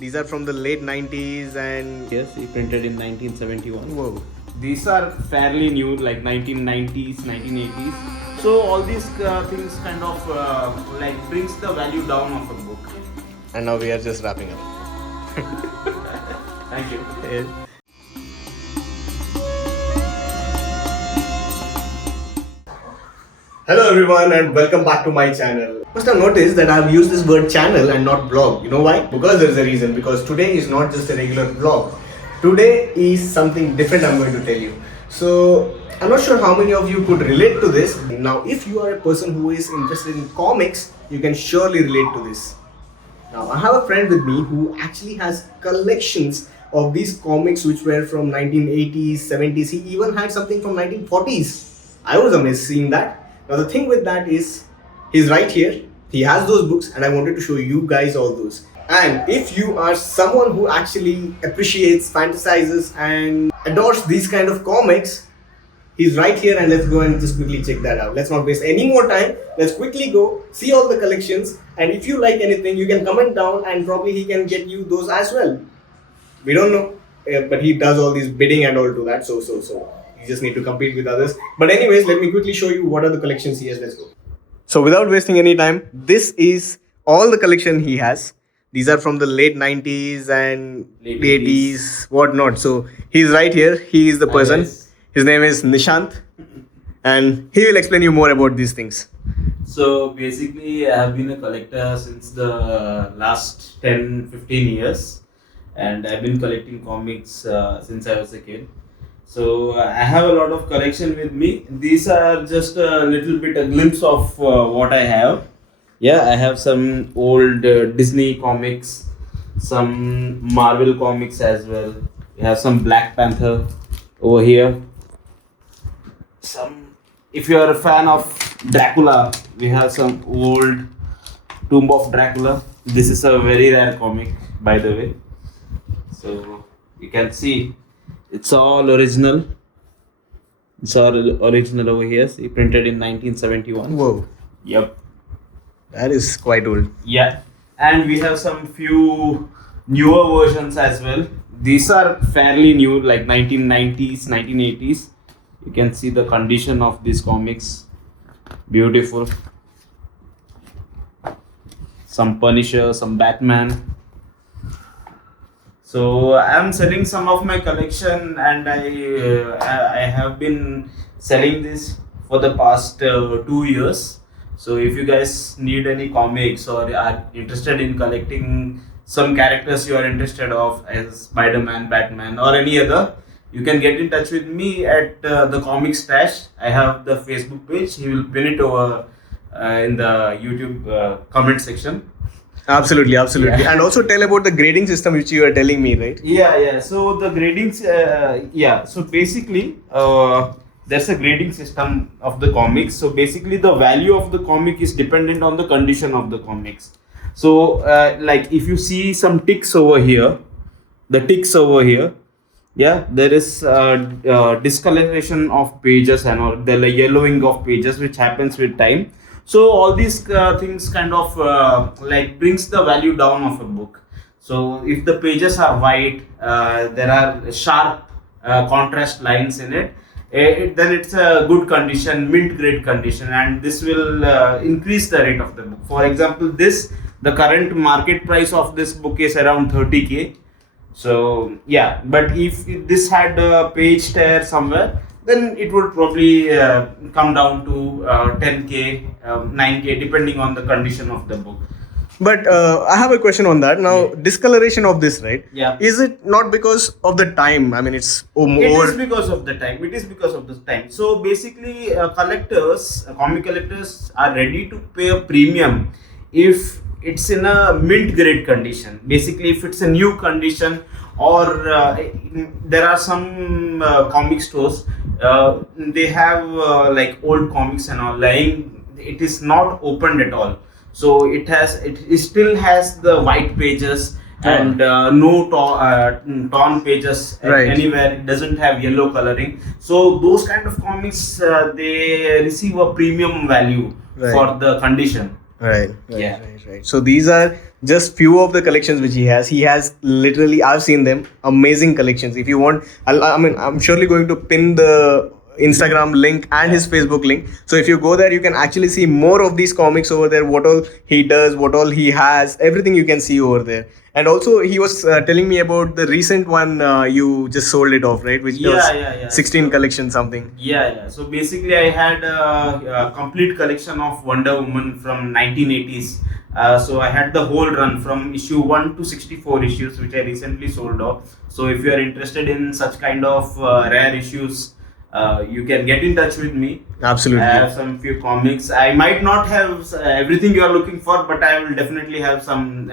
These are from the late 90s and Yes, he printed in 1971. whoa. These are fairly new, like 1990s, 1980s. So all these things kind of like brings the value down of a book. And now we are just wrapping up. Thank you. Yes. Hello everyone and welcome back to my channel. Must have noticed that I have used this word channel and not blog. You know why? Because there is a reason. Because today is not just a regular vlog. Today is something different I'm going to tell you. So I'm not sure how many of you could relate to this. Now if you are a person who is interested in comics, you can surely relate to this. Now I have a friend with me who actually has collections of these comics which were from 1980s, 70s. He even had something from 1940s. I was amazed seeing that. Now the thing with that is, he's right here, he has those books and I wanted to show you guys all those. And if you are someone who actually appreciates, fantasizes and adores these kind of comics, he's right here and let's go and just quickly check that out. Let's not waste any more time, let's quickly go, see all the collections, and if you like anything you can comment down and probably he can get you those as well. We don't know, but he does all these bidding and all to that, so. You just need to compete with others. But anyways, let me quickly show you what are the collections he has. Let's go. So without wasting any time, this is all the collection he has. These are from the late 90s and Late 80s, whatnot. So he's right here. He is the person. Yes. His name is Nishant. And he will explain you more about these things. So basically, I have been a collector since the last 10-15 years, and I've been collecting comics since I was a kid. So I have a lot of collection with me. These are just a little bit a glimpse of what I have. Yeah, I have some old Disney comics, some Marvel comics as well. We have some Black Panther over here. If you are a fan of Dracula, we have some old Tomb of Dracula. This is a very rare comic, by the way. So you can see it's all original. It's all original over here. See, printed in 1971. Whoa, Yep. that is quite old. Yeah. And we have some few newer versions as well. These are fairly new, like 1990s, 1980s. You can see the condition of these comics. Beautiful. Some Punisher, some Batman. So I'm selling some of my collection, and I have been selling this for the past 2 years. So if you guys need any comics or are interested in collecting some characters you are interested of as Spider-Man, Batman or any other, you can get in touch with me at the Comic Stash. I have the Facebook page. He will pin it over in the YouTube comment section. Absolutely. Yeah. And also tell about the grading system which you are telling me, right? Yeah. So the gradings, So basically, there's a grading system of the comics. So basically, the value of the comic is dependent on the condition of the comics. So, like if you see some ticks over here, yeah, there is discoloration of pages and all the yellowing of pages, which happens with time. So all these things kind of like brings the value down of a book. So if the pages are white, there are sharp contrast lines in it, then it's a good condition, mint grade condition, and this will increase the rate of the book. For example, the current market price of this book is around 30K. So yeah, but if this had a page tear somewhere, then it would probably come down to 10K, 9K, depending on the condition of the book. But I have a question on that. Now, discoloration of this, right? Yeah. Is it not because of the time? I mean, it's more. It is because of the time. So basically, comic collectors are ready to pay a premium if it's in a mint grade condition. Basically, if it's a new condition, or there are some comic stores, they have like old comics and all lying. It is not opened at all. So it still has the white pages and no torn pages anywhere. It doesn't have yellow coloring. So those kind of comics, they receive a premium value for the condition. Right. Yeah. So these are just few of the collections which he has literally, I've seen them, amazing collections. If you want, I'm surely going to pin the Instagram link and his Facebook link. So if you go there, you can actually see more of these comics over there. What all he does, what all he has, everything you can see over there. And also, he was telling me about the recent one you just sold it off, right? Which was 16 collection something. Yeah. So basically, I had a complete collection of Wonder Woman from 1980s. So I had the whole run from issue 1 to 64 issues, which I recently sold off. So if you are interested in such kind of rare issues, you can get in touch with me. Absolutely. I have some few comics. I might not have everything you are looking for, but I will definitely have some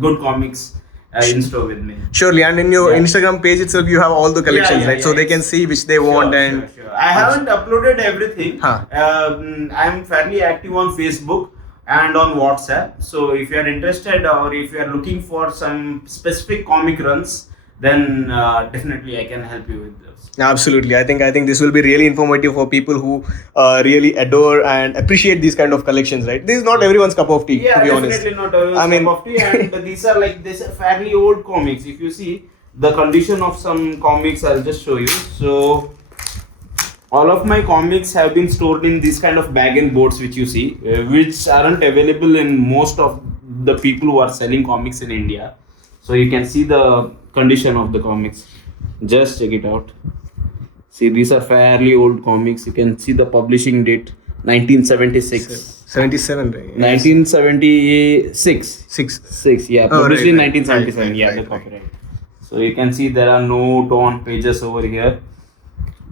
good comics in store with me. Surely, and in your Instagram page itself, you have all the collections, right? So they can see which they want. Sure. I haven't uploaded everything. I'm fairly active on Facebook and on WhatsApp. So if you are interested or if you are looking for some specific comic runs, then definitely I can help you with this. Absolutely. I think this will be really informative for people who really adore and appreciate these kind of collections, right? This is not everyone's cup of tea, to be honest. Definitely not everyone's cup of tea. And these are fairly old comics. If you see the condition of some comics, I'll just show you. So all of my comics have been stored in this kind of bag and boards which you see, which aren't available in most of the people who are selling comics in India. So you can see the condition of the comics. Just check it out. See, these are fairly old comics. You can see the publishing date, 1976. 77, right? 1976. Six, yeah. Published in 1977. Right, the copyright. So you can see there are no torn pages over here.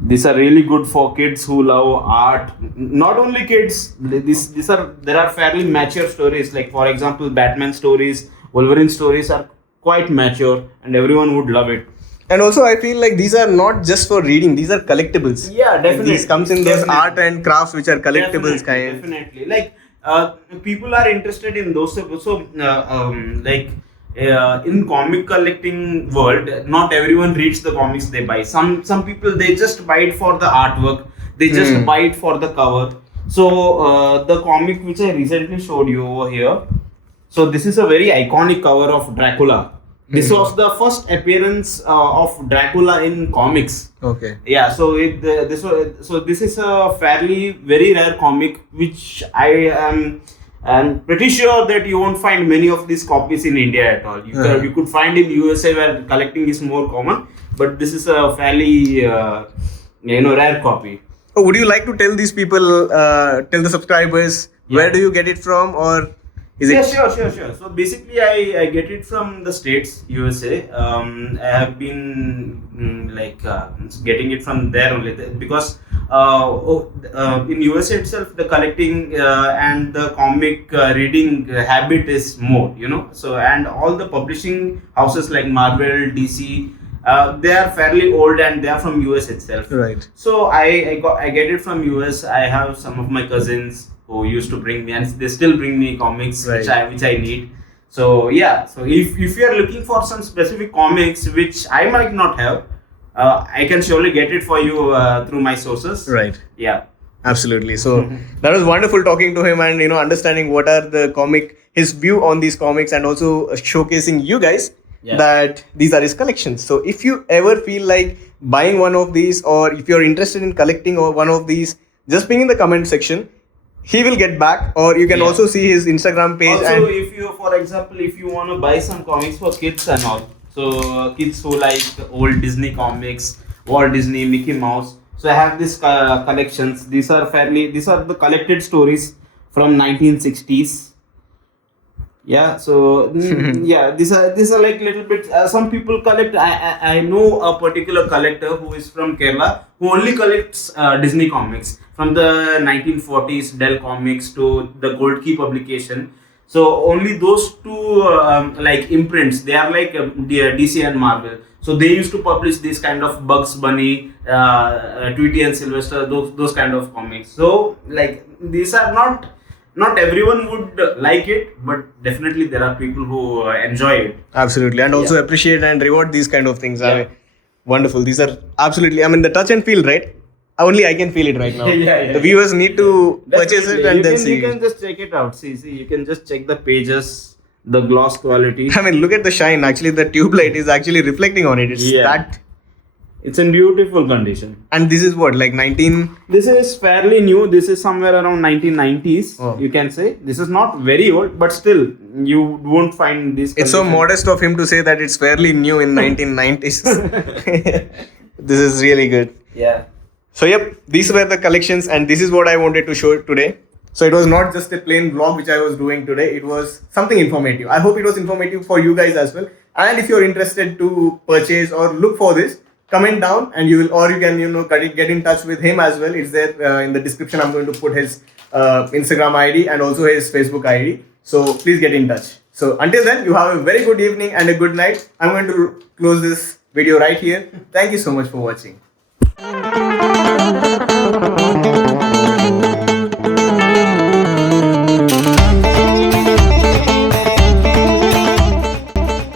These are really good for kids who love art. Not only kids. There are fairly mature stories. Like for example, Batman stories, Wolverine stories are quite mature, and everyone would love it. And also, I feel like these are not just for reading; these are collectibles. Yeah, definitely. These comes in those art and crafts which are collectibles kind. Definitely, like people are interested in those. So, in comic collecting world, not everyone reads the comics they buy. Some people, they just buy it for the artwork. They just buy it for the cover. So the comic which I recently showed you over here. So this is a very iconic cover of Dracula. This was the first appearance of Dracula in comics. Okay. Yeah. So this is a fairly very rare comic, which I'm pretty sure that you won't find many of these copies in India at all. You could find in USA where collecting is more common, but this is a fairly rare copy. Oh, would you like to tell these people, tell the subscribers, where do you get it from, or? Sure. So basically, I get it from the States, USA. I have been getting it from there only because in USA itself, the collecting and the comic reading habit is more, So and all the publishing houses like Marvel, DC, they are fairly old and they are from US itself. Right. So I get it from US. I have some of my cousins who used to bring me, and they still bring me comics which I need. So so if you are looking for some specific comics which I might not have, I can surely get it for you through my sources. Right. Yeah. Absolutely. So that was wonderful talking to him and understanding what are his view on these comics, and also showcasing you guys that these are his collections. So if you ever feel like buying one of these, or if you're interested in collecting one of these, just ping in the comment section. He will get back, or you can also see his Instagram page. Also, if you want to buy some comics for kids and all, so kids who like old Disney comics, Walt Disney, Mickey Mouse. So I have these collections. These are the collected stories from 1960s. Yeah, so these are like little bit. Some people collect. I know a particular collector who is from Kerala who only collects Disney comics from the 1940s, Dell Comics to the Gold Key publication. So only those two imprints. They are like DC and Marvel. So they used to publish this kind of Bugs Bunny, Tweety and Sylvester, those kind of comics. So these are not everyone would like it, but definitely there are people who enjoy it. Absolutely, and also appreciate and reward these kind of things. Wonderful. These are absolutely, the touch and feel, right? Only I can feel it right now. The viewers need to purchase it and then see. You can just check it out. See, you can just check the pages. the gloss quality. I mean, look at the shine. Actually, the tube light is actually reflecting on it. It's Yeah. that. It's in beautiful condition. And this is what, like 19. This is fairly new. This is somewhere around 1990s. Oh. You can say this is not very old, but still you won't find this. It's so condition. modest of him to say that it's fairly new in 1990s. This is really good. Yeah. So yep, these were the collections, and this is what I wanted to show today. So it was not just a plain vlog which I was doing today. It was something informative. I hope it was informative for you guys as well. And if you're interested to purchase or look for this, comment down, and you will, or you can, get in touch with him as well. It's there in the description. I'm going to put his Instagram ID and also his Facebook ID. So please get in touch. So until then, you have a very good evening and a good night. I'm going to close this video right here. Thank you so much for watching.